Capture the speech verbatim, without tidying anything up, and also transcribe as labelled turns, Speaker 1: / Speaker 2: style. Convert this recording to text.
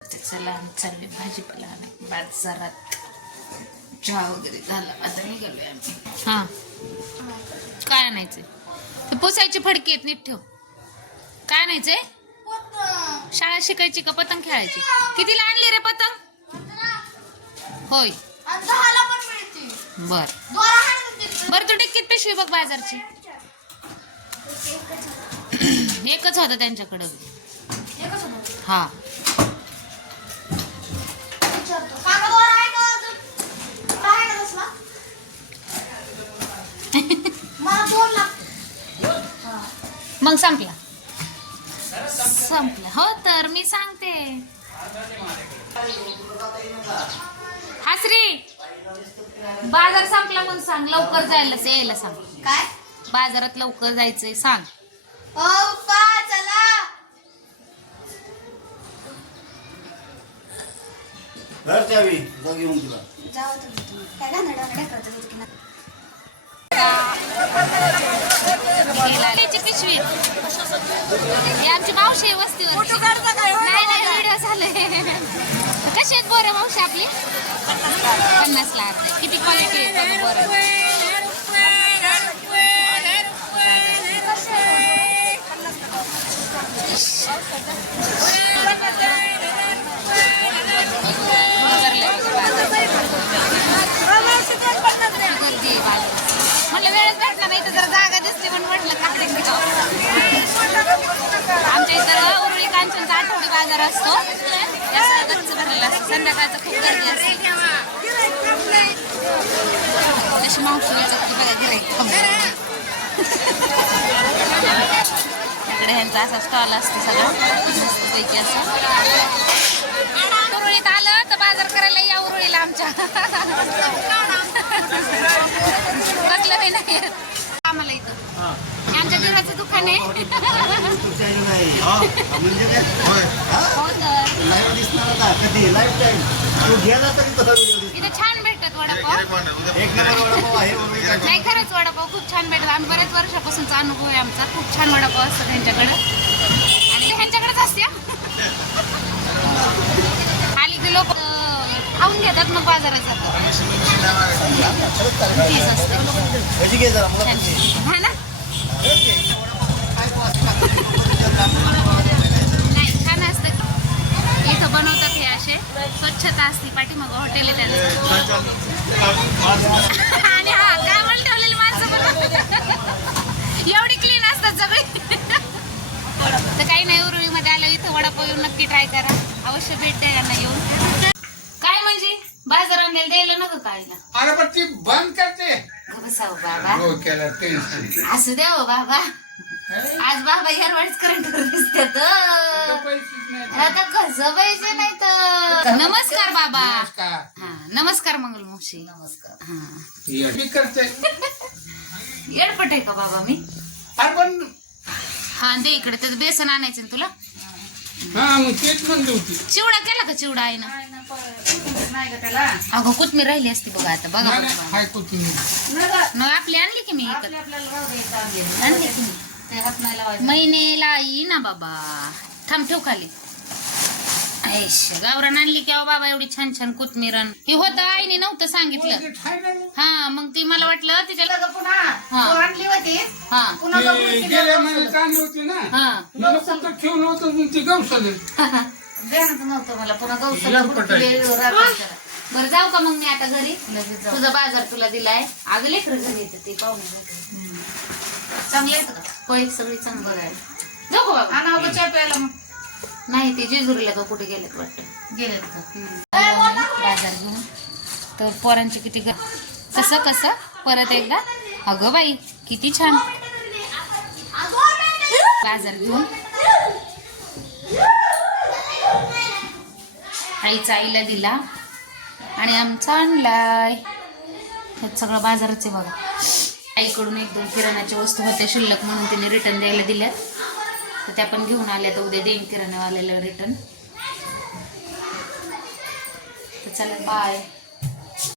Speaker 1: चला चालले भाजीपाला बाजारात. चहा वगैरे झाला आता निघालोय आम्ही. हा काय आणायचंय? ते पुसायची फडकी आहेत नीट ठेव. काय आणायचंय? शाळा शिकायची का पतंग खेळायची? कितीला आणली रे पतंग? होय बर बर. तू टिकीत पिशवी बघ बाजारची. एकच होता त्यांच्याकडं. हा मग संपला संपला. हो तर मी सांगते. हासरी बाजार संपला म्हणून सांग. लवकर जायला यायला सांग. काय बाजारात लवकर जायचंय सांग. पिशवी आमची मावशी वस्तीवर. नाही नाही व्हिडिओ झाले. कशी आहेत बोरं मावशी आपली? पन्नास ला अर्धा. किती क्वालिटी आहे बोरं? म्हटलं वेळच भेटला नाही तर जरा जागा दिसते म्हणून म्हटलं काकडे. आमच्या इथं उरुळी कांचनचा आठवडी बाजार असतो. जास्त गच्च भरलेला असतो. संध्याकाळचं खूप गर्दी असते. तशी मावशी चक्की बघा गिराईक. इकडे ह्यांचा असा स्टॉल असतो सगळा मस्तपैकी असं. उरुळीत आलं तर बाजार करायला या उरुळीला आमच्या. कसलं बी नाही आम्हाला इथं. आमच्या दिराचं दुकान आहे. इथे छान भेटतात वडापाव. नाही खरंच वडापाव खूप छान भेटतात. आम्ही बऱ्याच वर्षापासूनचा अनुभव आहे आमचा. खूप छान वडापाव असतो त्यांच्याकडे आणि ह्यांच्याकडेच असते. खाली ते लोक खाऊन घेतात मग बाजारात जातात. तीच असते हा ना. नाही छान असतं. इथं बनवतात हे असे. स्वच्छता असते. पाठीमागं हॉटेल आहे त्यांचं. आणि हा काय म्हणून ठेवलेली माणसं बघा एवढी क्लीन असतात सगळे. तर काही नाही उरुळीमध्ये आलं इथं वडापाव येऊन नक्की ट्राय करा. अवश्य भेट द्या त्यांना येऊन. काय म्हणजे बाजार आणलेला द्यायला नको कायला?
Speaker 2: अरे पण ती बंद करते.
Speaker 1: बसाव बाबा. असू द्या हो बाबा. आज बाबा यारवाडीच करंटवर दिसतात. आता कसं पाहिजे नाही तर. नमस्कार बाबा. हा नमस्कार मंगल मावशी. नमस्कार. हा
Speaker 2: मी करते.
Speaker 1: येडपट आहे का बाबा मी?
Speaker 2: अरे पण
Speaker 1: हा दे इकडे. त्याचं बेसन आणायचं ना तुला.
Speaker 2: हा मग तेच म्हणली होती.
Speaker 1: चिवडा केला का चिवडा आहे ना? अगं कोथमीर राहिली असती बघा. आता बघा
Speaker 2: हाय कोथिंबीर.
Speaker 1: मग आपली आणली की मी आणली की मी. महिनेला येई ना बाबा. थांब ठेव खाली. गावरान आणली की बाबा एवढी छान छान कोथमीर. हे होतं आईने नव्हतं सांगितलं. हा मग ती मला वाटलं तिच्या
Speaker 3: आणली होती.
Speaker 1: हा
Speaker 2: गेल्या महिन्यात आणली होती ना.
Speaker 1: हा
Speaker 2: ठेवलं होतं ते गवसले.
Speaker 1: ध्यानात नव्हतं मला. पुन्हा गौसला बरं जाऊ का मग मी आता घरी? तुझा बाजार तुला दिलाय. अगं लेकरं घरी येतं ते पाहुणे चांगले येतं का? होय सगळी चांगलं बघायला. जाऊ का बाबा?
Speaker 3: आणा चहा प्यायला. मग
Speaker 1: नाही ते जेजुरीला का कुठे गेलेत वाटतं.
Speaker 3: गेलेत का?
Speaker 1: बाजार घेऊन. तर पोरांचे किती ग कसं कसं परत एकदा. अगं बाई किती छान बाजार घेऊन. आईचा आईला दिला आणि आमचा आणलाय. हे सगळं बाजारच आहे बघा. आईकडून एक दोन किराणाच्या वस्तू होत्या शिल्लक म्हणून तिने रिटर्न द्यायला दिल्यात. तर त्या पण घेऊन आल्या. तर उद्या देईन किराणावाल्याला रिटर्न. तर चला बाय.